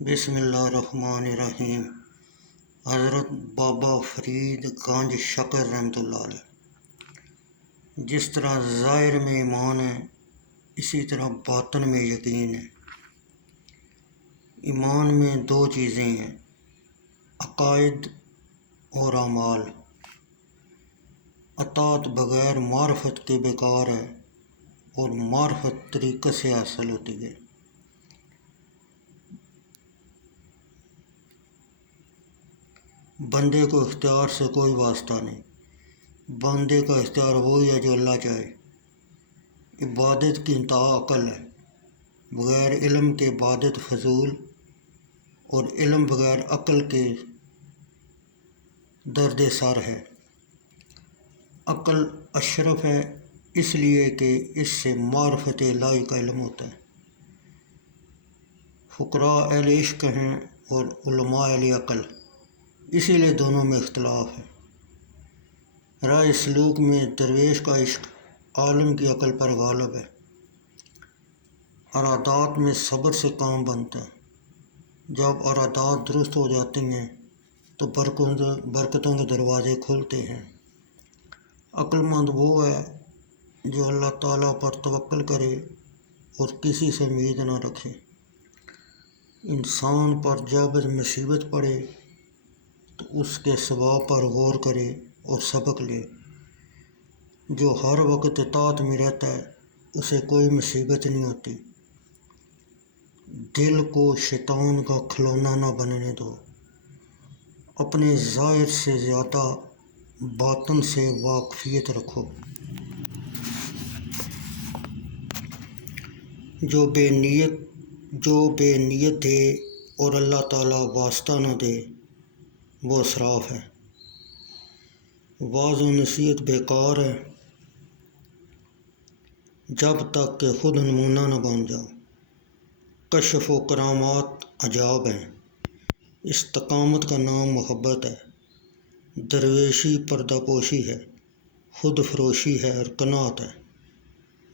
بسم اللہ الرحمن الرحیم۔ حضرت بابا فرید گنج شکر رحمۃ اللہ علیہ۔ جس طرح ظاہر میں ایمان ہے اسی طرح باطن میں یقین ہے۔ ایمان میں دو چیزیں ہیں، عقائد اور اعمال۔ اطاعت بغیر معرفت کے بیکار ہے اور معرفت طریقے سے حاصل ہوتی ہے۔ بندے کو اختیار سے کوئی واسطہ نہیں، بندے کا اختیار وہی ہے جو اللہ چاہے۔ عبادت کی انتہا عقل ہے، بغیر علم کے عبادت فضول، اور علم بغیر عقل کے درد سر ہے۔ عقل اشرف ہے اس لیے کہ اس سے معرفت الہی کا علم ہوتا ہے۔ فقراء اہل عشق ہیں اور علماء اہل عقل، اسی لیے دونوں میں اختلاف ہے۔ رائے سلوک میں درویش کا عشق عالم کی عقل پر غالب ہے۔ ارادات میں صبر سے کام بنتا ہے۔ جب ارادات درست ہو جاتے ہیں تو برکتوں کے دروازے کھلتے ہیں۔ عقل مند وہ ہے جو اللہ تعالیٰ پر توکل کرے اور کسی سے امید نہ رکھے۔ انسان پر جب مصیبت پڑے تو اس کے ثواب پر غور کرے اور سبق لے۔ جو ہر وقت اطاعت میں رہتا ہے اسے کوئی مصیبت نہیں ہوتی۔ دل کو شیطان کا کھلونا نہ بننے دو۔ اپنے ظاہر سے زیادہ باطن سے واقفیت رکھو۔ جو بے نیت دے اور اللہ تعالیٰ واسطہ نہ دے وہ اسراف ہے۔ واعظ و نصیحت بیکار ہے جب تک کہ خود نمونہ نہ بن جاؤ۔ کشف و کرامات عجاب ہیں، استقامت کا نام محبت ہے۔ درویشی پردہ پوشی ہے، خود فروشی ہے اور قناعت ہے۔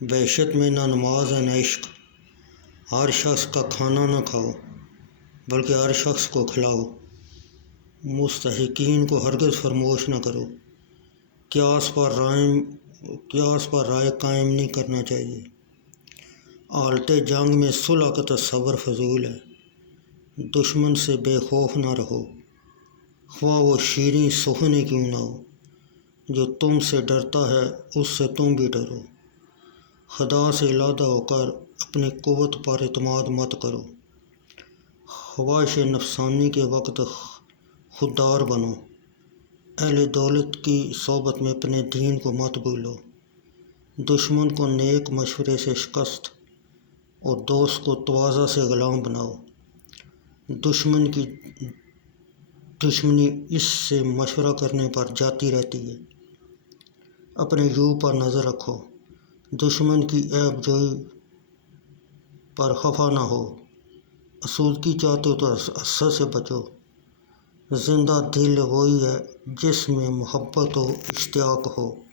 وحشت میں نہ نماز ہے نہ عشق۔ ہر شخص کا کھانا نہ کھاؤ بلکہ ہر شخص کو کھلاؤ۔ مستحقین کو ہرگز فراموش نہ کرو۔ قیاس پر رائے قائم نہیں کرنا چاہیے۔ حالت جنگ میں صلح کا تصور فضول ہے۔ دشمن سے بے خوف نہ رہو، خواہ وہ شیریں سخن ہی کیوں نہ ہو۔ جو تم سے ڈرتا ہے اس سے تم بھی ڈرو۔ خدا سے علیحدہ ہو کر اپنی قوت پر اعتماد مت کرو۔ خواہش نفسانی کے وقت خوددار بنو۔ اہل دولت کی صحبت میں اپنے دین کو مت بھولو۔ دشمن کو نیک مشورے سے شکست اور دوست کو تواضع سے غلام بناؤ۔ دشمنی اس سے مشورہ کرنے پر جاتی رہتی ہے۔ اپنے عیوب پر نظر رکھو، دشمن کی عیب جوئی پر خفا نہ ہو۔ آسودگی چاہتے ہو تو حسد سے بچو۔ زندہ دل وہی ہے جس میں محبت و اشتیاق ہو۔